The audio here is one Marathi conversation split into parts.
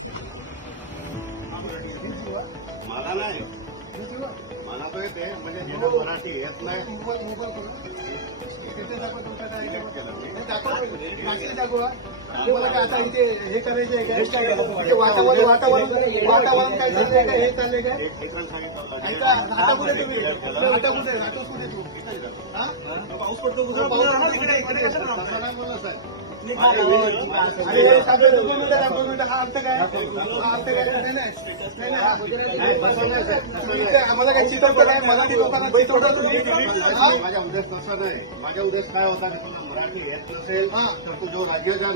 मला नाही, मला तो येते म्हणजे ज्याला मराठी येत नाही आता इथे हे करायचंय काय वातावरण वातावरण वातावरण काय चाललंय का हे चाललंय काय आता कुठे तुम्ही आता कुठे राहतोस कुठे तू पाऊस पडतो आम्हाला काही चितवतं काय मराठी लोकांना चितवतात तुम्ही माझा उद्देश तसा नाही. माझा उद्देश काय होता की तुला मराठी येत नसेल तर तू जो राज्याचा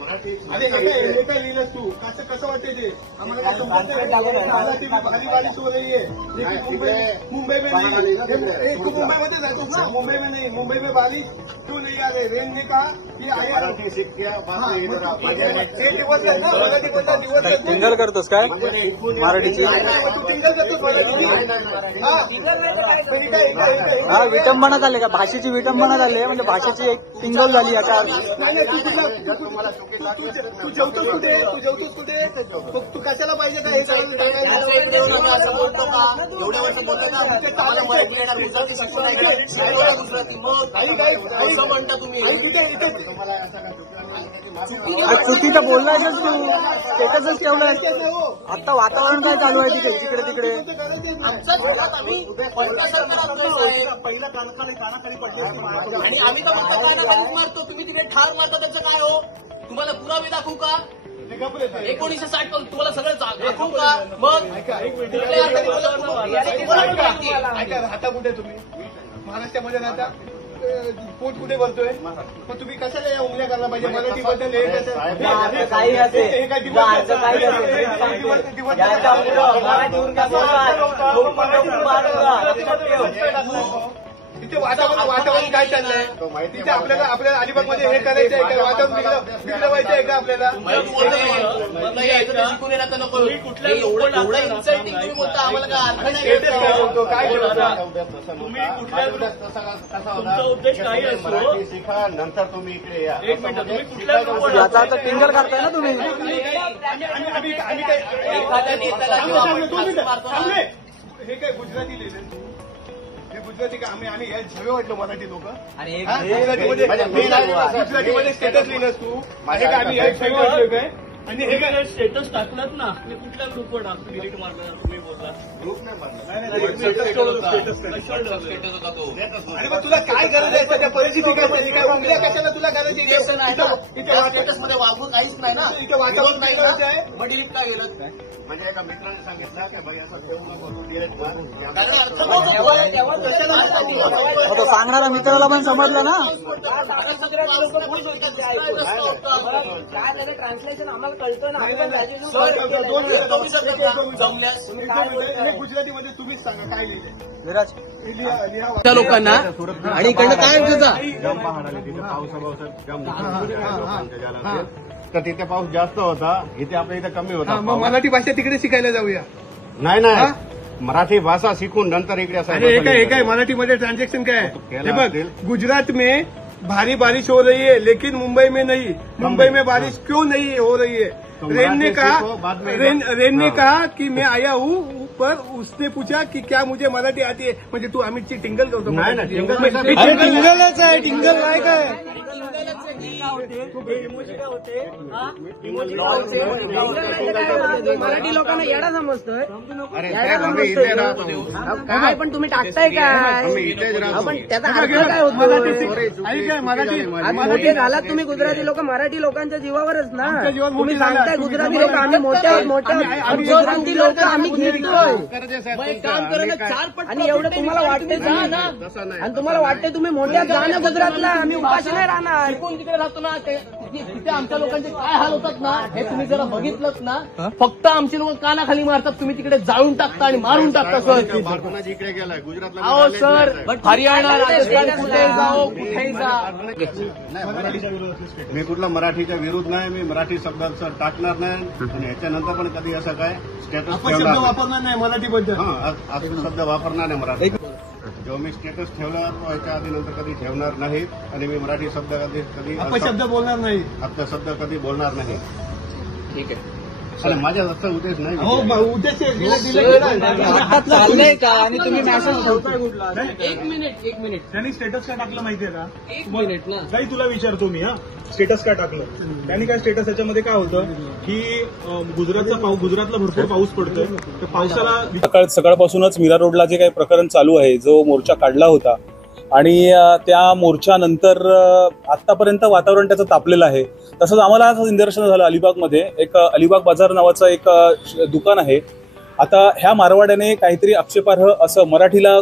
मराठी अरे हे काय लिहिलंस तू कसं वाटतंय ते आम्हाला काय समजत भारी बारिश हो रही है मुंबई में नहीं तू मुंबईमध्ये जातोस ना मुंबई में नहीं मुंबई में बारिश क्यों नहीं आ रहे रेन ने कहा की मराठी शिक्क्या एक दिवस आहे ना मराठी कोणता दिवस आहे टिंगल करतोस काय मराठीची? तू टिंगल करतोस मराठी हा विटंबना झाली का? भाषेची विटंबना झाली आहे म्हणजे भाषेची एक टिंगल झाली याचा अर्थ. तू जेवतोस कुठे तू जेवतोस कुठे तू कशाला पाहिजे का हे सगळं म्हणता तुम्ही चुकीचं बोललायच तू त्याच्याच ठेवलंय. आता वातावरण काय चालू आहे तिकडे तिकडे तिकडे पहिला कानाखाली पडले आणि आम्ही तर कानाखालीच मारतो, तुम्ही तिकडे ठार मारता त्याचं काय हो? तुम्हाला पुरावे दाखवू का? 1960 पासून तुम्हाला सगळं दाखवू का? मग ऐका राहता कुठे तुम्ही महाराष्ट्रामध्ये राहता पोट कुठे भरतोय मग तुम्ही कशाला या उमल्या करायला पाहिजे मराठी बद्दल हे तिथे वातावरण काय चाललंय तिथे आपल्याला अलिबागमध्ये हे करायचं आहे का वातावरण बिघडवायचं आहे का आपल्याला शिकून येणार तर नको. एवढं इन्सल्टिंग तुम्ही बोलता आम्हाला काय अर्थ नाही. काय तुमचा उद्देश काही मराठी शिका नंतर तुम्ही इकडे या. याचा आता टिंगल करताय ना तुम्ही. एखाद्या नेत्याला हे काय गुजराती लिहिले हे गुजराती का आम्ही हे झवे वाटलो मराठी लोक गुजरातीमध्ये स्टेटस लिहिलंस तू माझे काय आम्ही झवे वाटलो काय आणि हे काय स्टेटस टाकलात ना कुठल्या ग्रुपवर टाकतो डिलीट मारला तुम्ही बोलला ग्रुप नाही मारला आणि मग तुला काय गरज आहे सध्या परिस्थिती काय झाली काय उमल्या कशाला तुला गरज आहे स्टेटसमध्ये वागवून काहीच नाही ना. इथे वातावरण काय करायचं आहे मग डिलीट काय गेलं? म्हणजे एका मित्राने सांगितलं की भाई असं ठेवू नको तू डिलीट मार. आता सांगणारा मित्राला पण समजलं ना. ट्रान्सलेशन आम्हाला कळतं ना. गुजरातीमध्ये तुम्हीच सांगा काय लिहिले विराज त्या लोकांना आणि इकडनं काय तर तिथे पाऊस जास्त होता, इथे आपल्या इथे कमी होता. मग मराठी भाषा तिकडे शिकायला जाऊया. नाही मराठी भाषा शिकून नंतर इकडे हे काय मराठीमध्ये ट्रांजेक्शन काय हे बघ गुजरात में भारी बारिश हो रही है लेकिन मुंबई में नहीं. मुंबई में बारिश क्यों नहीं हो रही है? रेन ने कहा कि मैं आया हूँ पर उसने पूछा कि क्या मुझे मराठी आती है म्हणजे तू आम्ही टिंगल करतो. टिंगलच आहे टिंगल काय काय मराठी लोकांना येडा समजतोय काय पण तुम्ही टाकताय काय पण त्याचा अर्थ काय होतो? मोठे झालात तुम्ही गुजराती लोक मराठी लोकांच्या जीवावरच ना. तुम्ही सांगताय गुजराती लोक आम्ही मोठ्या गुजराती लोक आम्ही घेतोय काम करणं 4 पट आणि एवढं तुम्हाला वाटते जा ना आणि तुम्हाला वाटते तुम्ही मोठ्या जा ना गुजरातला आम्ही उपाशी नाही राहणार. कोण तिकडे राहतो ना तिथे आमच्या लोकांचे काय हाल होतात ना हे तुम्ही जरा बघितलंच ना. फक्त आमचे लोक कानाखाली मारतात, तुम्ही तिकडे जाळून टाकता आणि मारून टाकता. सर इकडे गेलाय गुजरातला. अहो सर हरियाणा राजस्थान कुठेही जाओ कुठेही जा. मी कुठला मराठीच्या विरुद्ध नाही, मी मराठी शब्दांचं टाकणार नाही आणि ह्याच्यानंतर पण कधी असं काय स्टेटस वापरणार नाही मराठीबद्दल. असं शब्द वापरणार नाही मराठी. जो मी स्टेटस ठेवला तो ह्याच्या आधी नंतर कधी ठेवणार नाही आणि मी मराठी शब्द कधी अपशब्द बोलणार नाही. अपशब्द कधी बोलणार नाही. ठीक आहे. आणि माझ्या असा उद्देश नाही. हो उद्देश चाललंय का आणि तुम्ही मॅसेज ठेवताय कुठला? एक मिनिट त्यांनी स्टेटस काय टाकलं माहितीये का? एक मिनिट ना. काही तुला विचारतो मी स्टेटस काय टाकलं त्यांनी? काय स्टेटस याच्यामध्ये काय होतं की गुजरातला भरपूर पाऊस पडतोय, तर पावसाला सकाळपासूनच मीरा रोडला जे काही प्रकरण चालू आहे, जो मोर्चा काढला होता आणि त्या मोर्चानंतर आतापर्यंत वातावरण त्याचं तापलेलं आहे. तसंच आम्हाला आज निदर्शन झालं अलिबागमध्ये. एक अलिबाग बाजार नावाचं एक दुकान आहे. आता ह्या मारवाड्याने काहीतरी आक्षेपार्ह असं मराठीला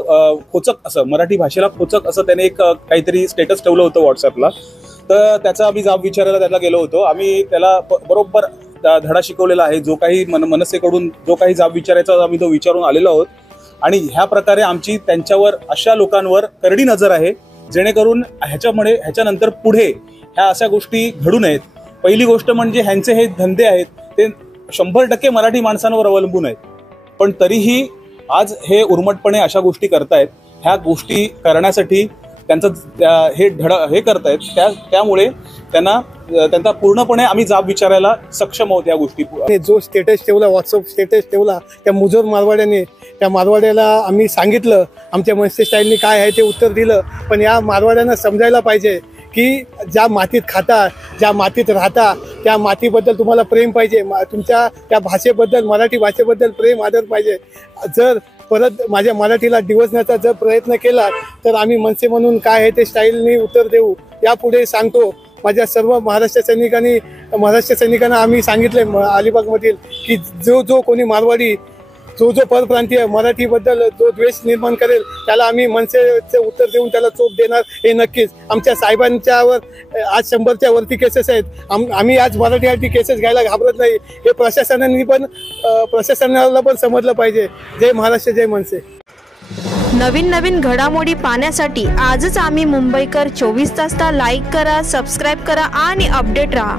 खोचक असं मराठी भाषेला खोचक असं त्याने एक काहीतरी स्टेटस ठेवलं होतं व्हॉट्सअपला. तर त्याचा आम्ही जाब विचारायला त्याला गेलो होतो. आम्ही त्याला बरोबर धडा शिकवलेला आहे. जो काही मनसेकडून जो काही जाब विचारायचा आम्ही तो विचारून आलेलो आहोत. आणि ह्या प्रकारे आमची त्यांच्यावर अशा लोकांवर करडी नजर आहे जेणेकरून ह्याच्यानंतर पुढे ह्या अशा गोष्टी घडू नयेत. पहिली गोष्ट म्हणजे ह्यांचे हे धंदे आहेत ते 100% मराठी माणसांवर अवलंबून आहेत, पण तरीही आज हे उर्मटपणे अशा गोष्टी करतायत. ह्या गोष्टी करण्यासाठी त्यांचं हे करतायत. त्यामुळे त्यांचा पूर्णपणे आम्ही जाब विचारायला सक्षम आहोत या गोष्टी. जो स्टेटस ठेवला, व्हॉट्सअप स्टेटस ठेवला त्या मुजोर मारवाड्याने, त्या मारवाड्याला आम्ही सांगितलं, आमच्या मनसे स्टाईलनी काय आहे ते उत्तर दिलं. पण या मारवाड्यांना समजायला पाहिजे की ज्या मातीत खाता, ज्या मातीत राहता, त्या मातीबद्दल तुम्हाला प्रेम पाहिजे. तुमच्या त्या भाषेबद्दल, मराठी भाषेबद्दल प्रेम आदर पाहिजे. जर परत माझ्या मराठीला डिवचण्याचा जर प्रयत्न केला तर आम्ही मनसे म्हणून काय आहे ते स्टाईलनी उत्तर देऊ. यापुढे सांगतो माझ्या सर्व महाराष्ट्र सैनिकांना आम्ही सांगितले अलिबागमधील की जो कोणी मारवाडी, जो परप्रांतीय मराठीबद्दल जो द्वेष निर्माण करेल त्याला आम्ही मनसेचे उत्तर देऊन त्याला चोप देणार हे नक्कीच. आमच्या साहेबांच्यावर आज 100च्या वरती केसेस आहेत. आम्ही आज मराठीसाठी केसेस घ्यायला घाबरत नाही. हे प्रशासनाला पण समजलं पाहिजे. जय महाराष्ट्र, जय मनसे. नवीन घडामोडी पाहण्यासाठी आजच आम्ही मुंबईकर 24 तासला लाईक करा, सबस्क्राईब करा आणि अपडेट रहा.